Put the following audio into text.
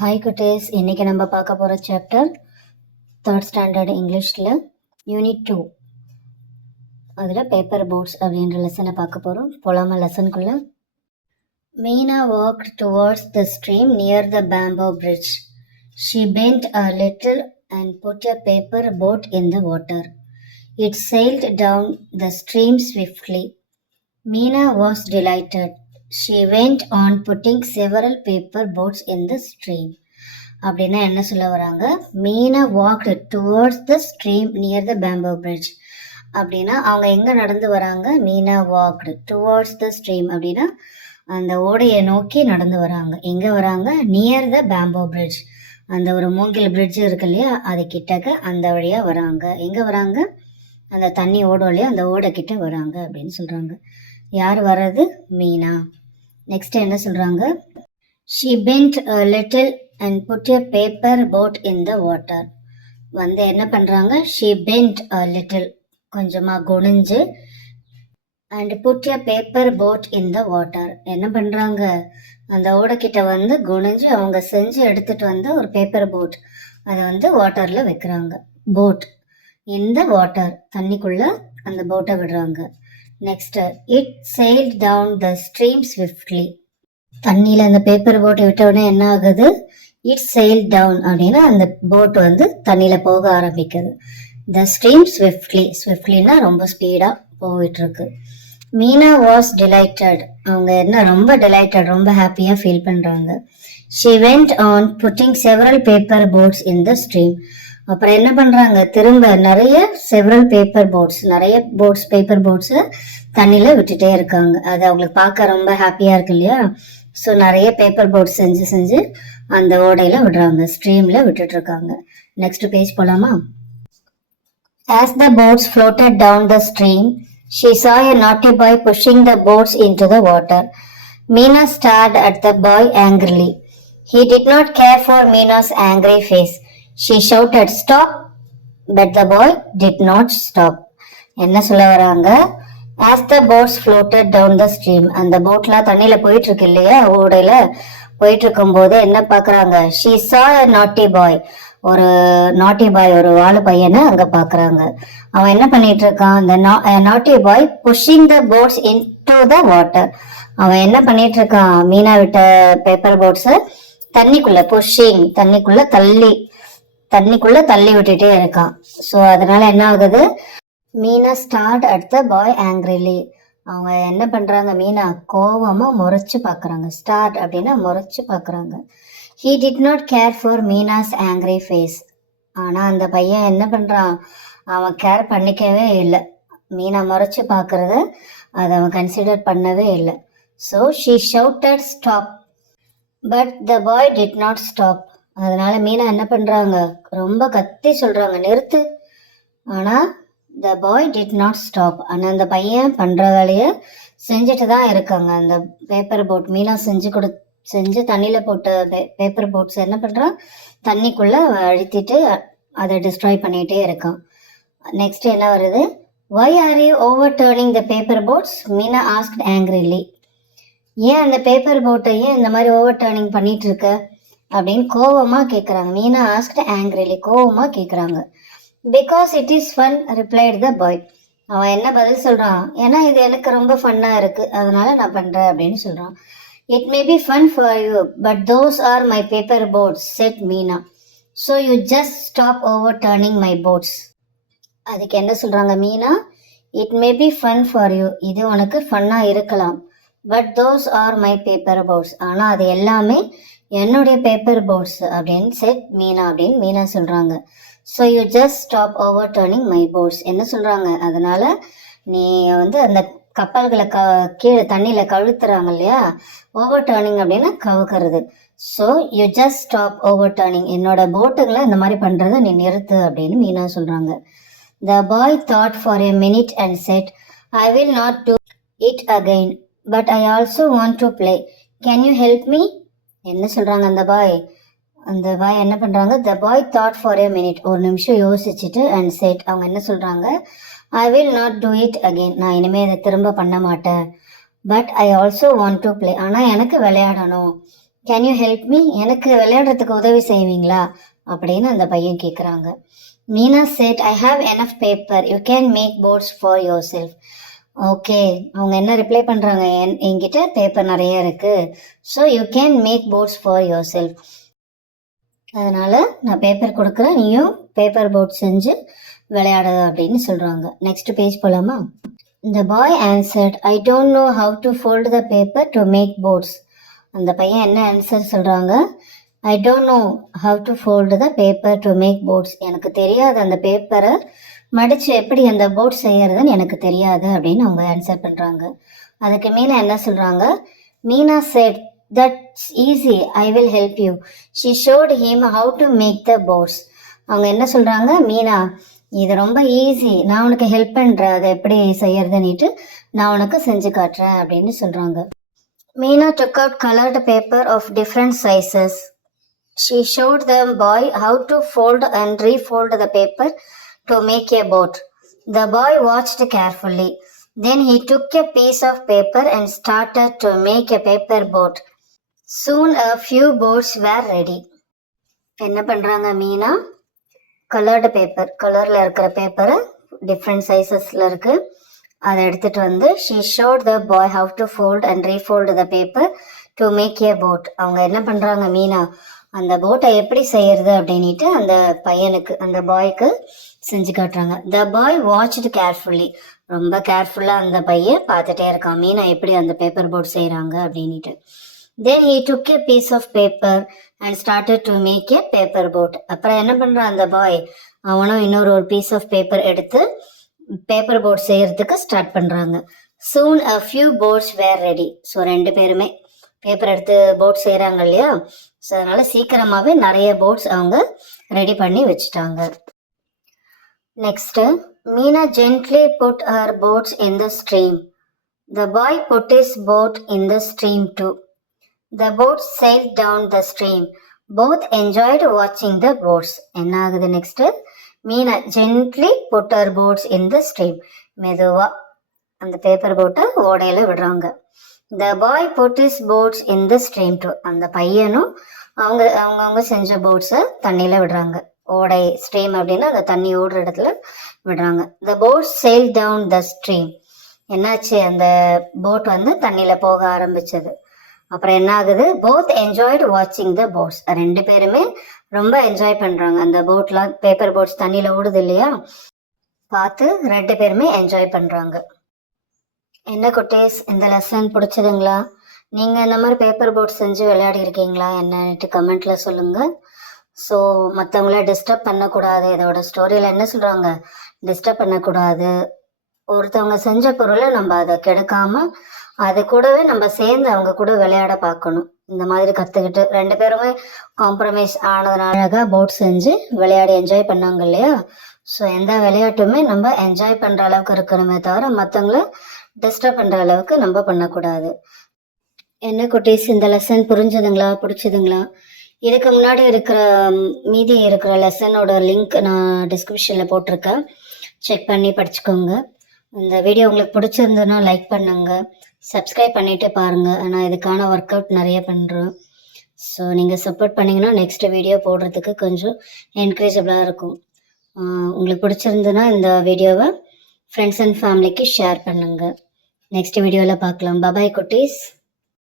Hi குட்டீஸ், இன்றைக்கி நம்ம பார்க்க போகிற சாப்டர் 3rd ஸ்டாண்டர்ட் இங்கிலீஷில் யூனிட் 2 அதில் பேப்பர் போட்ஸ் அப்படின்ற லெசனை பார்க்க போகிறோம். போலாமா லெசனுக்குள்ளே? Meena walked towards the stream near the bamboo bridge. She bent a little and put a paper boat in the water. It sailed down the stream swiftly. Meena was delighted. She went on putting several paper boats in the stream. அப்படின்னா என்ன சொல்ல வராங்க? Meena walked towards the stream near the bamboo bridge. அப்படின்னா அவங்க எங்கே நடந்து வராங்க? Meena walked towards the stream அப்படின்னா அந்த ஓடையை நோக்கி நடந்து வராங்க. எங்கே வராங்க? Near the bamboo bridge. அந்த ஒரு மூங்கில் பிரிட்ஜ் இருக்கு இல்லையா, அது கிட்டக்க அந்த வழியாக வராங்க. எங்கே வராங்க? அந்த தண்ணி ஓடும் இல்லையா, அந்த ஓடை கிட்ட வராங்க அப்படின்னு சொல்கிறாங்க. யார் வர்றது? மீனா. நெக்ஸ்ட் என்ன சொல்கிறாங்க? She bent a little and put a paper boat in the water. வந்து என்ன பண்ணுறாங்க? ஷி பெண்ட் a little, கொஞ்சமாக குனிஞ்சு, and put a paper boat in the water. என்ன பண்ணுறாங்க? அந்த ஓடைக்கிட்ட வந்து குனிஞ்சு அவங்க செஞ்சு எடுத்துகிட்டு வந்து ஒரு பேப்பர் போட் அதை வந்து வாட்டரில் வைக்கிறாங்க. போட் இன் த வாட்டர், தண்ணிக்குள்ளே அந்த போட்டை விடுறாங்க. Next, it sailed down the stream swiftly. தண்ணியில் அந்த பேப்பர் போட்டை விட்ட உடனே என்ன ஆகுது? இட் sailed down அப்படின்னா அந்த போட் வந்து தண்ணியில் போக ஆரம்பிக்குது. த ஸ்ட்ரீம் ஸ்விஃப்ட்லி, ஸ்விஃப்ட்லின்னா ரொம்ப ஸ்பீடாக போயிட்டுருக்கு. மீனா வாஸ் டிலைட்டட், அவங்க என்ன ரொம்ப டிலைட்டட், ரொம்ப ஹாப்பியாக ஃபீல் பண்ணுறாங்க. She went on putting several paper boats in the stream. அப்புறம் என்ன பண்ணுறாங்க? திரும்ப நிறைய செவரல் பேப்பர் போட்ஸ், நிறைய போட்ஸ், பேப்பர் போட்ஸை தண்ணியில் விட்டுட்டே இருக்காங்க. அது அவங்களுக்கு பார்க்க ரொம்ப ஹாப்பியாக இருக்கு இல்லையா. ஸோ நிறைய பேப்பர் போட்ஸ் செஞ்சு செஞ்சு அந்த ஓடையில் விடுறாங்க, ஸ்ட்ரீமில் விட்டுட்ருக்காங்க. நெக்ஸ்ட் பேஜ் போகலாமா? As the boats floated down the stream, she saw a naughty boy pushing the boats into the water. Meena stared at the boy angrily. He did not care for Meena's angry face. She shouted, "Stop!" But the boy did not stop. என்ன சொல்ல வராங்க? As the boats floated down the stream, அந்த போட்லாம் தண்ணியில் போயிட்டு இருக்கு இல்லையா, ஓடையில் போயிட்டு இருக்கும் போது என்ன பார்க்குறாங்க? She saw a naughty boy, ஒரு நாட்டி பாய், ஒரு வாழை பையனை அங்கே பார்க்குறாங்க. அவன் என்ன பண்ணிட்டு இருக்கான்? அந்த naughty boy pushing the boats in to the. அவன் என்ன பண்ணிட்டு இருக்கான்? மீனா விட்ட பேப்பர் போட்ஸை தண்ணிக்குள்ள புஷிங், தண்ணிக்குள்ள தள்ளி விட்டுட்டே இருக்கான். ஸோ அதனால என்ன ஆகுது? Meena start at the bye angrily. அவங்க என்ன பண்றாங்க? மீனா கோவமா முறைச்சு பார்க்குறாங்க. ஸ்டார்ட் அப்படின்னா முறைச்சு பார்க்குறாங்க. He did not care for Meena's angry face. ஆனால் அந்த பையன் என்ன பண்ணுறான்? அவன் கேர் பண்ணிக்கவே இல்லை. மீனா முறைச்சு பார்க்குறத அதை அவன் கன்சிடர் பண்ணவே இல்லை. So she shouted stop, but the bye did not stop. அதனால மீனா என்ன பண்ணுறாங்க? ரொம்ப கத்தி சொல்கிறாங்க, நிறுத்து. ஆனால் த பாய் டிட் நாட் ஸ்டாப். ஆனால் அந்த பையன் பண்ணுற வேலையை செஞ்சுட்டு தான் இருக்காங்க. அந்த பேப்பர் போட் மீனா செஞ்சு தண்ணியில் போட்ட பேப்பர் போட்ஸ் என்ன பண்ணுறான்? தண்ணிக்குள்ளே அழுத்திட்டு அதை டிஸ்ட்ராய் பண்ணிகிட்டே இருக்கான். நெக்ஸ்ட் என்ன வருது? Why are you overturning the paper boats? Meena asked angrily. ஏன் அந்த பேப்பர் போட்டை ஏன் இந்த மாதிரி ஓவர் டர்னிங் பண்ணிட்டு இருக்க அப்படின்னு கோவமாக கேட்குறாங்க. மீனா ஆஸ்க்ட் ஆங்க்ரிலி, கோவமாக கேட்குறாங்க. Because it is fun, replied the boy. அவன் என்ன பதில் சொல்கிறான்? ஏன்னா இது எனக்கு ரொம்ப ஃபன்னாக இருக்குது, அதனால நான் பண்ணுறேன் அப்படின்னு சொல்கிறான். It may be fun for you, but those are my paper boats, said Meena. So you just stop over turning my boats. அதுக்கு என்ன சொல்கிறாங்க Meena? It may be fun for you, இது உனக்கு ஃபன்னாக இருக்கலாம். But those are my paper boats, ஆனால் அது எல்லாமே என்னுடைய பேப்பர் போட்ஸ் அப்படின்னு செட் மீனா அப்படின்னு மீனா சொல்கிறாங்க. So you just stop over turning my boats. என்ன சொல்கிறாங்க? அதனால் நீ வந்து அந்த கப்பல்களை கீழே தண்ணியில் கழுத்துறாங்க இல்லையா, ஓவர் டர்னிங் அப்படின்னா கவுக்கிறது. So you just stop over turning, என்னோட போட்டுங்களை இந்த மாதிரி பண்ணுறதை நீ நிறுத்து அப்படின்னு மீனா சொல்கிறாங்க. The boy thought for a minute and said, I will not do it again, but I also want to play, can you help me? என்ன சொல்கிறாங்க அந்த பாய் என்ன பண்ணுறாங்க? The boy thought for a minute, ஒரு நிமிஷம் யோசிச்சுட்டு, அண்ட் செட், அவங்க என்ன சொல்கிறாங்க? I will not do it again, நான் இனிமேல் இதை திரும்ப பண்ண மாட்டேன். But I also want to play, ஆனால் எனக்கு விளையாடணும். கேன் யூ ஹெல்ப் மீ, எனக்கு விளையாடுறதுக்கு உதவி செய்வீங்களா அப்படின்னு அந்த பையன் கேட்குறாங்க. Meena said I have enough paper you can make boats for yourself. Okay, அவங்க என்ன ரிப்ளை பண்ணுறாங்க, என்கிட்ட பேப்பர் நிறைய இருக்குது, so you can make boats for yourself. அதனால் நான் பேப்பர் கொடுக்குறேன், நீயும் பேப்பர் போர்ட் செஞ்சு விளையாடு அப்படின்னு சொல்கிறாங்க. நெக்ஸ்ட் பேஜ் போகலாமா? The boy answered, I don't know how to fold the paper to make boards. அந்த பையன் என்ன ஆன்சர் சொல்கிறாங்க, I don't know how to fold the paper to make boards. எனக்கு தெரியாது அந்த பேப்பரை மடித்து எப்படி அந்த போர்ட் செய்யறதுன்னு எனக்கு தெரியாது அப்படின்னு அவங்க ஆன்சர் பண்ணுறாங்க. அதுக்கு மீனா என்ன சொல்கிறாங்க, Meena said, that's easy, I will help you. She showed him how to make the boards. அவங்க என்ன சொல்கிறாங்க, மீனா இது ரொம்ப ஈஸி, நான் உனக்கு ஹெல்ப் பண்ணுறேன், அதை எப்படி செய்யறதுன்னுட்டு நான் உனக்கு செஞ்சு காட்டுறேன் அப்படின்னு சொல்கிறாங்க. Meena took out colored paper of different sizes. She showed the boy how to fold and refold the paper to make a boat. The boy watched carefully. Then he took a piece of paper and started to make a paper boat. Soon a few boats were ready. என்ன பண்ணுறாங்க Meena, coloured paper, கலரில் இருக்கிற பேப்பரை different சைஸஸில் இருக்குது, அதை எடுத்துகிட்டு வந்து she showed the boy how to fold and refold the paper to make a boat. அவங்க என்ன பண்ணுறாங்க மீனா, அந்த போட்டை எப்படி செய்யறது அப்படின்ட்டு அந்த பையனுக்கு, அந்த பாய்க்கு செஞ்சு காட்டுறாங்க. த பாய் வாட்ச்டு கேர்ஃபுல்லி, ரொம்ப கேர்ஃபுல்லாக அந்த பையன் பார்த்துட்டே இருக்கான் மீனா எப்படி அந்த பேப்பர் போட் செய்கிறாங்க அப்படின்ட்டு. Then he took a piece of paper and started to make a paper boat. அப்புறம் என்ன பண்ணுறான் அந்த பாய், அவனும் இன்னொரு பீஸ் ஆஃப் பேப்பர் எடுத்து பேப்பர் போட் செய்யறதுக்கு ஸ்டார்ட் பண்ணுறாங்க. Soon a few boats were ready. So ரெண்டு பேருமே பேப்பர் எடுத்து போட் செய்கிறாங்க இல்லையா, ஸோ அதனால் சீக்கிரமாகவே நிறைய போட்ஸ் அவங்க ரெடி பண்ணி வச்சுட்டாங்க. Next, Meena gently put her boats in the stream. The boy put his boat in the stream too. The boat sailed down the stream. Both enjoyed watching the boats. என்ன ஆகுது next, Meena gently put her boats in the stream. மெதுவா அந்த paper போட்டை ஓடையில விடுறாங்க. The boy put his boats in the stream too. அந்த பையனும் அவங்க செஞ்ச போட்ஸை தண்ணியில் விடுறாங்க. ஓடை, ஸ்ட்ரீம் அப்படின்னா அந்த தண்ணி ஓடுற இடத்துல விடுறாங்க. The boat sailed down the stream. என்னாச்சு, அந்த போட் வந்து தண்ணியில் போக ஆரம்பிச்சது. அப்புறம் என்ன ஆகுது, போத் என்ஜாய்டு வாட்சிங் த போட்ஸ். ரெண்டு பேருமே ரொம்ப என்ஜாய் பண்ணுறாங்க, அந்த போட்லாம் பேப்பர் போட்ஸ் தண்ணியில் ஓடுது இல்லையா, பார்த்து ரெண்டு பேருமே என்ஜாய் பண்ணுறாங்க. என்ன குட்டீஸ், இந்த லெசன் பிடிச்சதுங்களா? நீங்கள் இந்த மாதிரி பேப்பர் போட் செஞ்சு விளையாடி இருக்கீங்களா என்னன்ட்டு கமெண்ட்டில் சொல்லுங்கள். ஸோ மற்றவங்கள டிஸ்டர்ப் பண்ணக்கூடாது, இதோட ஸ்டோரியில் என்ன சொல்கிறாங்க, டிஸ்டர்ப் பண்ணக்கூடாது, ஒருத்தவங்க செஞ்ச பொருளை நம்ம அதை கெடுக்காமல் அது கூடவே நம்ம சேர்ந்து அவங்க கூட விளையாட பார்க்கணும். இந்த மாதிரி கற்றுக்கிட்டு ரெண்டு பேருமே காம்ப்ரமைஸ் ஆனதுனால போட் செஞ்சு விளையாடி என்ஜாய் பண்ணாங்க இல்லையா. ஸோ எந்த விளையாட்டுமே நம்ம என்ஜாய் பண்ணுற அளவுக்கு இருக்கணுமே தவிர மற்றவங்கள டிஸ்டர்ப் பண்ணுற அளவுக்கு நம்ம பண்ணக்கூடாது. என்ன குட்டீஸ், இந்த லெசன் புரிஞ்சுதுங்களா, பிடிச்சதுங்களா? இதுக்கு முன்னாடி இருக்கிற மீதி இருக்கிற லெசனோட லிங்க் நான் டிஸ்கிரிப்ஷனில் போட்டிருக்கேன், செக் பண்ணி படிச்சுக்கோங்க. இந்த வீடியோ உங்களுக்கு பிடிச்சிருந்ததுன்னா லைக் பண்ணுங்க, சப்ஸ்கிரைப் பண்ணிவிட்டு பாருங்கள். ஆனால் இதுக்கான ஒர்க் அவுட் நிறைய பண்ணுறோம். ஸோ நீங்கள் சப்போர்ட் பண்ணிங்கன்னா நெக்ஸ்ட் வீடியோ போடுறதுக்கு கொஞ்சம் என்கரேஜபிளாக இருக்கும். உங்களுக்கு பிடிச்சிருந்துன்னா இந்த வீடியோவை ஃப்ரெண்ட்ஸ் அண்ட் ஃபேமிலிக்கு ஷேர் பண்ணுங்கள். நெக்ஸ்ட் வீடியோவில் பார்க்கலாம். பபாய் குட்டீஸ்.